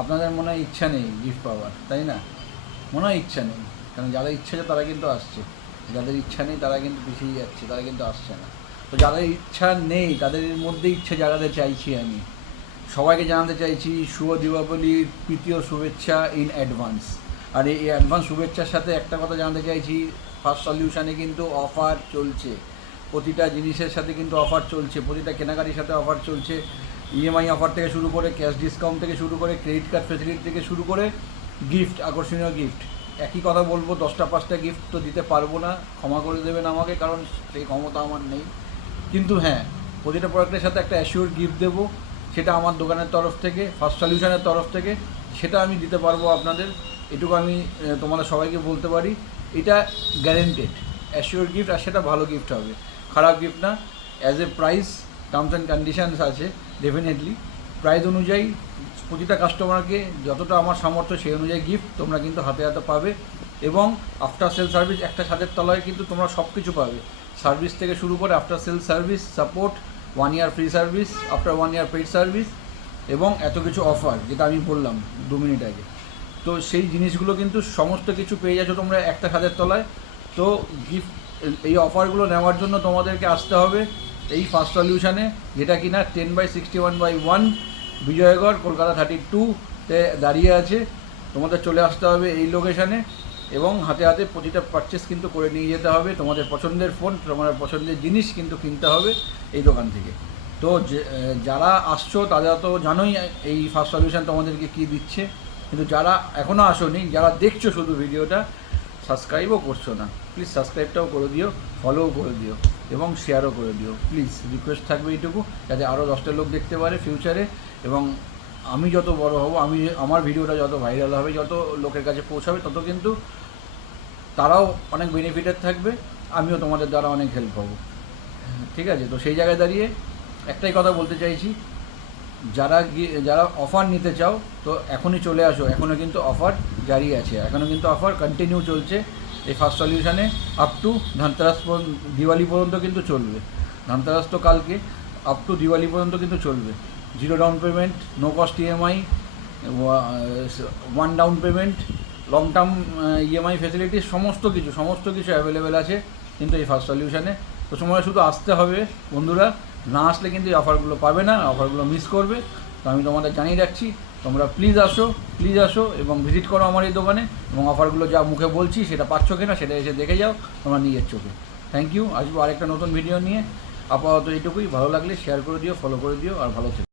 আপনাদের মনে হয় ইচ্ছা নেই গিফট পাওয়ার, তাই না? মনে হয় ইচ্ছা নেই, কারণ যাদের ইচ্ছা আছে তারা কিন্তু আসছে, যাদের ইচ্ছা নেই তারা কিন্তু পিছিয়ে যাচ্ছে, তারা কিন্তু আসছে না। তো যাদের ইচ্ছা নেই তাদের মধ্যে ইচ্ছে জাগাতে চাইছি আমি। সবাইকে জানাতে চাইছি শুভ দীপাবলির প্রীতি ও শুভেচ্ছা ইন অ্যাডভান্স। আর এই অ্যাডভান্স শুভেচ্ছার সাথে একটা কথা জানাতে চাইছি, ফার্স্ট সলিউশনে কিন্তু অফার চলছে, প্রতিটা জিনিসের সাথে কিন্তু অফার চলছে, প্রতিটা কেনাকাটির সাথে অফার চলছে। ইএমআই অফার থেকে শুরু করে ক্যাশ ডিসকাউন্ট থেকে শুরু করে ক্রেডিট কার্ড ফেসিলিটি থেকে শুরু করে গিফট, আকর্ষণীয় গিফট। একই কথা বলবো, 10টা 5টা গিফট তো দিতে পারবো না, ক্ষমা করে দেবেন আমাকে, কারণ সেই ক্ষমতা আমার নেই। কিন্তু হ্যাঁ, প্রতিটা প্রোডাক্টের সাথে একটা অ্যাসিওর গিফট দেবো, সেটা আমার দোকানের তরফ থেকে, ফার্স্ট সলিউশনের তরফ থেকে, সেটা আমি দিতে পারবো আপনাদের। এটুকু আমি তোমাদের সবাইকে বলতে পারি, এটা গ্যারেন্টেড অ্যাসিওর গিফট, আর সেটা ভালো গিফট হবে, খারাপ গিফট না। As a price terms and conditions আছে ডেফিনেটলি, প্রাইস অনুযায়ী প্রতিটা কাস্টমারকে যতটা আমার সামর্থ্য সেই অনুযায়ী গিফট তোমরা কিন্তু হাতে হাতে পাবে। এবং আফটার সেল সার্ভিস একটা ছাদের তলায় কিন্তু তোমরা সব কিছু পাবে, সার্ভিস থেকে শুরু করে আফটার সেল সার্ভিস সাপোর্ট, 1 ইয়ার ফ্রি সার্ভিস, আফটার 1 ইয়ার পেইড সার্ভিস, এবং এত কিছু অফার যেটা আমি বললাম 2 মিনিট আগে। তো সেই জিনিসগুলো কিন্তু সমস্ত কিছু পেয়ে যাচ্ছ তোমরা একটা ছাদের তলায়। তো গিফট, এই অফারগুলো নেওয়ার জন্য তোমাদেরকে আসতে হবে এই ফার্স্ট সলিউশনে, যেটা কিনা 10/61/1 বিজয়গড় কলকাতা 32-তে দাঁড়িয়ে আছে। তোমাদের চলে আসতে হবে এই লোকেশানে, এবং হাতে হাতে প্রতিটা পারচেস কিন্তু করে নিয়ে যেতে হবে। তোমাদের পছন্দের ফোন, তোমাদের পছন্দের জিনিস কিন্তু কিনতে হবে এই দোকান থেকে। তো যারা আসছো তারা তো জানোই এই ফার্স্ট সলিউশন তোমাদেরকে কী দিচ্ছে, কিন্তু যারা এখনও আসোনি, যারা দেখছো শুধু ভিডিওটা, সাবস্ক্রাইবও করছো না, প্লিজ সাবস্ক্রাইবটাও করে দিও, ফলোও করে দিও, এবং শেয়ারও করে দিও প্লিজ। রিকোয়েস্ট থাকবে এইটুকু, যাতে আরও 10টা লোক দেখতে পারে ফিউচারে, এবং আমি যত বড় হব, আমার ভিডিওটা যত ভাইরাল হবে, যত লোকের কাছে পৌঁছাবে, তত কিন্তু তারাও অনেক বেনিফিটেড থাকবে, আমিও তোমাদের দ্বারা অনেক হেল্প হবো। ঠিক আছে? তো সেই জায়গায় দাঁড়িয়ে একটাই কথা বলতে চাইছি, যারা অফার নিতে চাও তো এখনই চলে আসো, এখনও কিন্তু অফার জারি আছে, এখনও কিন্তু অফার কন্টিনিউ চলছে এই ফার্স্ট সলিউশনে। আপ টু ধনতেরাস, দিওয়ালি পর্যন্ত কিন্তু চলবে। ধনতেরাস তো কালকে, আপ টু দিওয়ালি পর্যন্ত কিন্তু চলবে। 0 down payment, no cost EMI, 1 down payment, long term EMI facility, সমস্ত কিছু অ্যাভেলেবেল আছে কিন্তু এই ফার্স্ট সলিউশনে। তো সময় শুধু আসতে হবে বন্ধুরা, না আসলে কিন্তু এই অফারগুলো পাবে না, অফারগুলো মিস করবে। তো আমি তোমাদের জানিয়ে রাখছি, তোমরা প্লিজ আসো এবং ভিজিট করো আমার এই দোকানে, এবং অফারগুলো যা মুখে বলছি সেটা পাচ্ছ কিনা সেটা এসে দেখে যাও তোমরা নিজের চোখে। থ্যাংক ইউ, আসবো আরেকটা নতুন ভিডিও নিয়ে। আপাতত এইটুকুই, ভালো লাগলে শেয়ার করে দিও, ফলো করে দিও, আর ভালো থেকো।